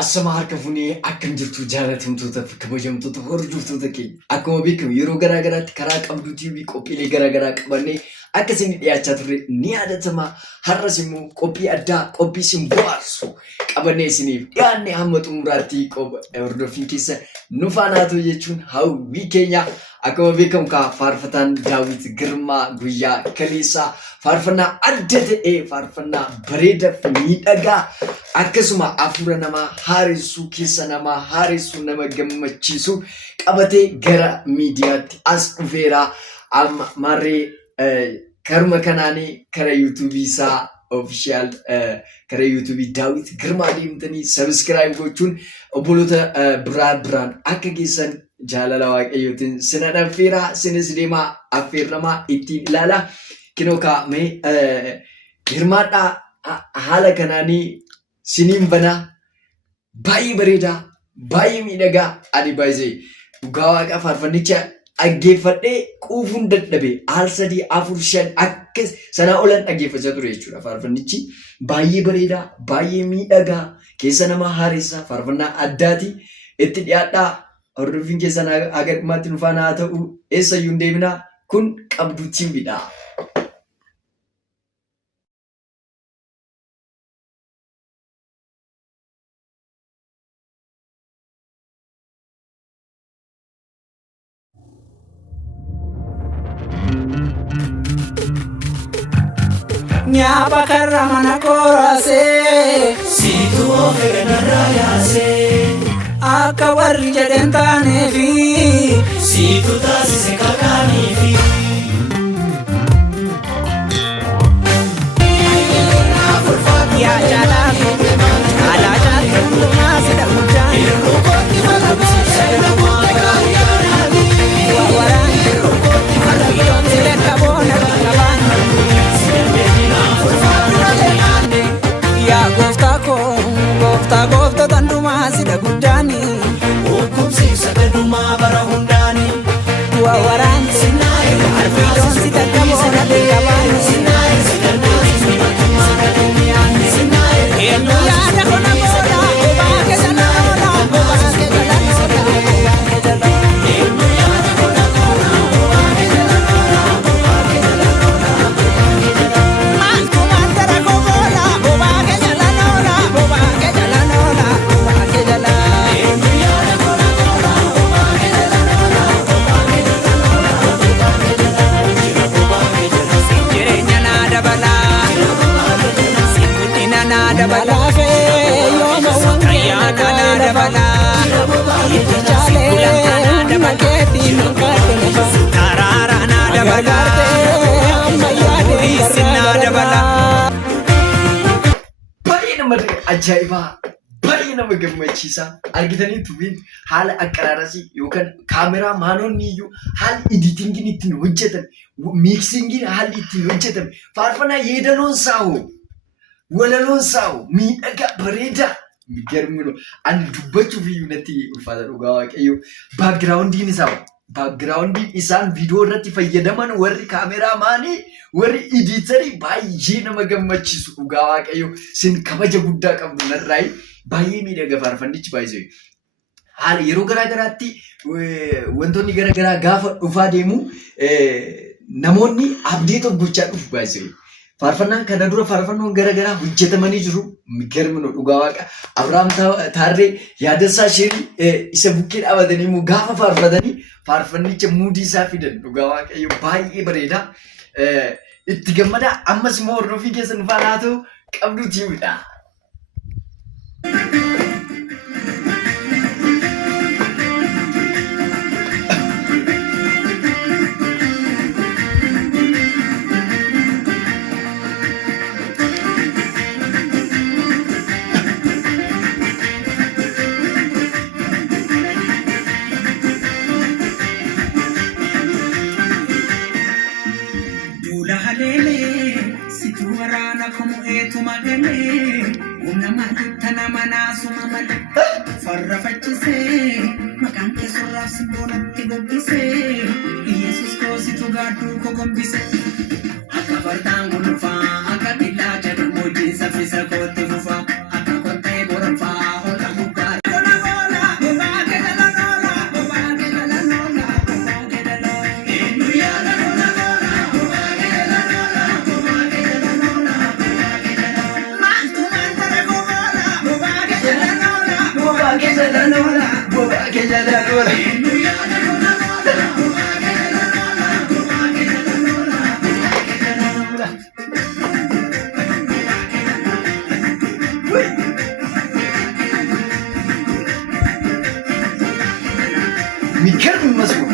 Asama harka funee akkam jirtu jaalatamtoota fi kabajamtoota hordoftoota keenya. Akkuma beekamu yeroo garaa garaatti karaa qabduu TV qophiilee garaa garaa qabannee akka isin dhiyaachaa turre ni yaadatama. Har'as immoo qophii addaa qophii isin bohaarsu qabannee isiniif dhiyaanne hamma xumuraatti hordofii keessa nu faana ta'u jechuun hawwii keenya. Akkuma beekamu faarfataan Daawit Girmaa guyyaa kaleessaa faarfannaa adda ta'e faarfannaa bareedaa fi miidhagaa akkasuma hafuura namaa haaressuu keessa namaa haaressuu nama gammachiisu qabatee gara miidiyaatti as dhufeera. Amma marree karuma kanaanii kara yuutuubii isaa official kara yuutuubii Daawit Girmaa deemtanii subscribe gochuun obboloota biraan akka geessan jaalala waaqayyootiin sina dhaffeera. Sinis deemaa affeerramaa ittiin ilaala. Kinoo kaa'amee hirmaadhaa haala kanaanii siniin banaa baay'ee bareedaa baay'ee miidhagaa ani baay'ee dhugaa waaqa faarfannicha dhaggeeffadhee quufuun dadhabe al 3 4 5 akka sanaa olan dhaggeeffachaa ture jechuudha. Faarfannichi baay'ee bareedaa baay'ee miidhagaa keessa nama haaressaa faarfannaa addaati. Itti dhiyaadhaa. Hordofiin keessan aga dhumaatti nu faana haa ta'u. Eessayyuu hin deemina. Kun qabduu TVdha. Nyaba karra mana korase situ ofere narayase akka warri jedhen taaneefi situ taasise kakaniifi yaa jaalatu ala jaatu hundumaa sida guddaa waraan harbiyoon sida qaboona qabaan yaa gooftaa tandumaa sida guddaani hukumsiisa gadumaa bara hundaani du'a waraanti harbiyoon sida qaboona qabaani eenyu yaada kona booda obaa keessa loola obaa keessa loola obaa keessa loola eenyu yaada kona booda obaa keessa loola obaa keessa loola maaltu maantara kokola obaa keessa loola obaa keessa loola obaa keessa loola eenyu yaada kona booda obaa keessa loola obaa keessa loola obaa keessa loola jireenya naa dabala simbudina naa dabala yooma wayyaana naa dabala simbulanta naa dabala taraara naa dabala buriisi naa dabala. Baay'ee nama ajaa'ibaa baay'ee nama gammachiisa. Argitanii tubiin haala aqaraarasii yookaan kaameraa maanonni iyyuu haalli editingiin ittiin hojjetan miiksingiin haalli ittiin hojjetan faarfannaa yeedaloon saa'u walaloon saa'u miidhagaa bareedaa garmino ani dubbachuuf iyyuu natti ulfaata dhugaa waaqayyo. Baakgiraawundiin isaa baakgiraawundiin isaan viidiyoo irratti fayyadaman warri kaameraa maanii warri editarii baay'ee nama gammachiisu dhugaa waaqayyo. Sin kabaja guddaa qabdu narraa baay'ee miidhaga faarfannichi baay'ee haala yeroo garaa garaatti wantoonni garaa garaa gaafa dhufaa deemu namoonni abdeet of gochaa dhufu baay'ee. Faarfannaan kana dura faarfannoon garaa garaa hojjetamanii jiru. Garmino dhugaa waaqa. Abrahaam Taarree yaadassaa sheerii isa bukkee dhaabatanii immoo gaafa faarfatanii faarfannicha muudii isaa fidan dhugaa waaqayyo baay'ee bareeda. Itti gammadaa. Ammas immoo hordofii keessa nu faana haa ta'u qabduu TVdha. situ waraana komu eetu magale humna maalitta nama naasuma male farra faccisee maqaan kee surraaf simboonatti gobbisee Yesus koo situ gaadduu koo gombise akka fartaan gulufaa akka billaa jedhu moojii saffisa kootti fufaa akka kottee borofaa hola lola, boba ke jala lola. Mikir masuk.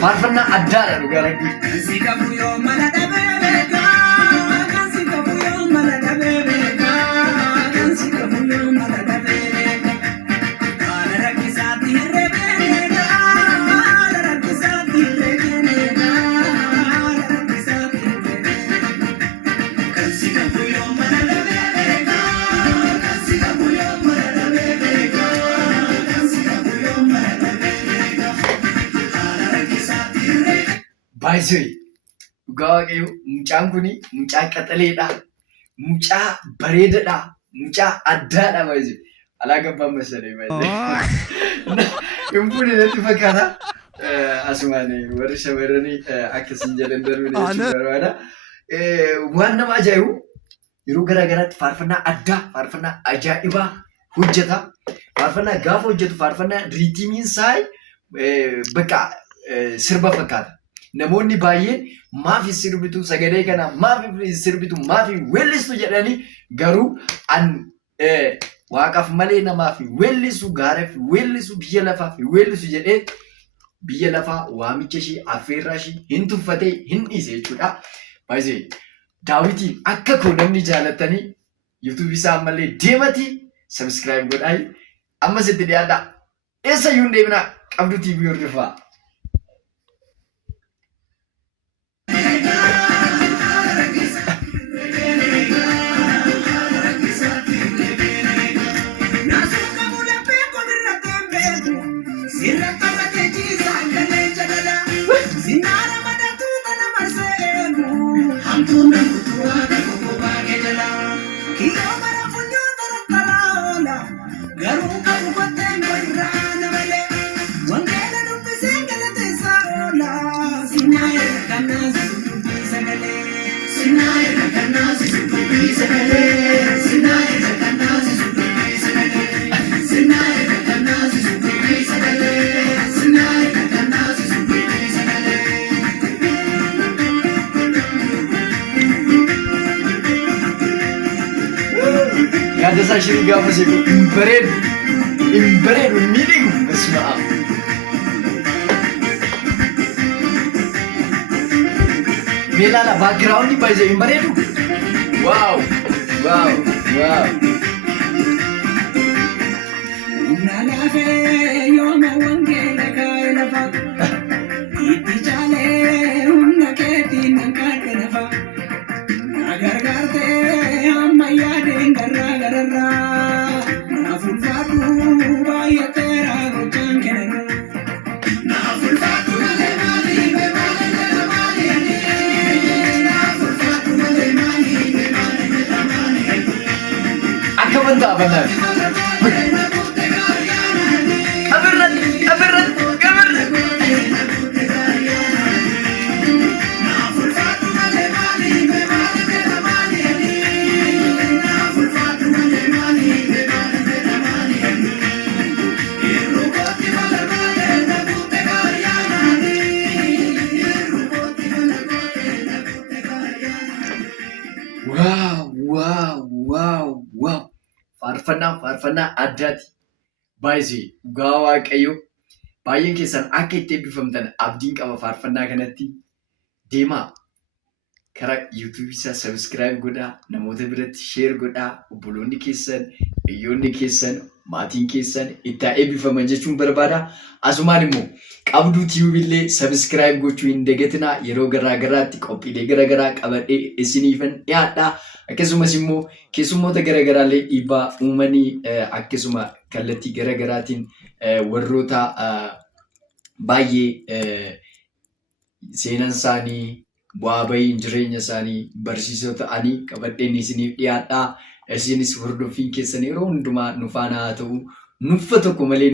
Farfana ada lah juga lagi. Baisui, gua kayu mucang kuni, mucang kataleda, mucang bereda, mucang ada dah baisui. Alaga pembersih baisui. Yang punya nanti perkara asmani, baru sebenarnya ni akses jalan terus berada. Bukan nama ajaib, iru gara-gara farfana ada, farfana ajaiba hujjata, farfana gaf hujjatu, farfana ritimin sai beka serba fakkat. Namoonni baay'een maafi sirbitu sagalee kana maafi sirbitu maafi weellistu jedhanii garuu an waaqaaf malee namaafi weellisu gaaraaf weellisu biyya lafaaf weellisu jedhee biyya lafaa waamicha ishee affeerraa ishee hin tuffatee hin dhiise jechuudha. Baay'ee daawwitiin akka koo namni jaalatanii yuutuubii isaa ammallee deematii sabiskiraayib godhaa ammas itti dhiyaadhaa. Eessayyuu hin deemina Qabduu TV hordofaa. Ada saya syurga apa sih? Imbered, meeting besma. Mela la background ni baca imbered. Wow. Nana fe yo me wange la kai la fa. Iti chale unna ke tin ka na fa. Agar garte amaya de garra garra. Na fulfatu ba ya tera go chankena. Na fulfatu le mali be mali le mali ni. Na fulfatu le mali be mali le mali. Akabanda abanda. Wow. Farfana addaati. Baay'ee gaawaa qayyoo. Baay'een keessan akka itti eebbifamtan abdiin qaba faarfannaa kanatti. Deemaa karaa YouTube isaa subscribe godhaa, namoota biratti share godhaa, obboloonni keessan, hiriyoonni keessan, maatiin keessan itti eebbifaman jechuun barbaada. Asumaan immoo Qabduu TV illee subscribe gochuu hin dagatinaa. Yeroo garaa garaatti qophiilee garaa garaa qabadhee isiniifan dhiyaadhaa. Akkasumas immoo keessummoota garaa garaallee dhiibbaa uumanii akkasuma kallattii garaa garaatiin warroota baay'ee seenan isaanii bu'aa bahiin jireenya isaanii barsiisoo ta'anii qabadheen isiniif dhiyaadhaa. Isinis hordoffiin keessan yeroo hundumaa nu faana haa ta'u. Nuffa tokko malee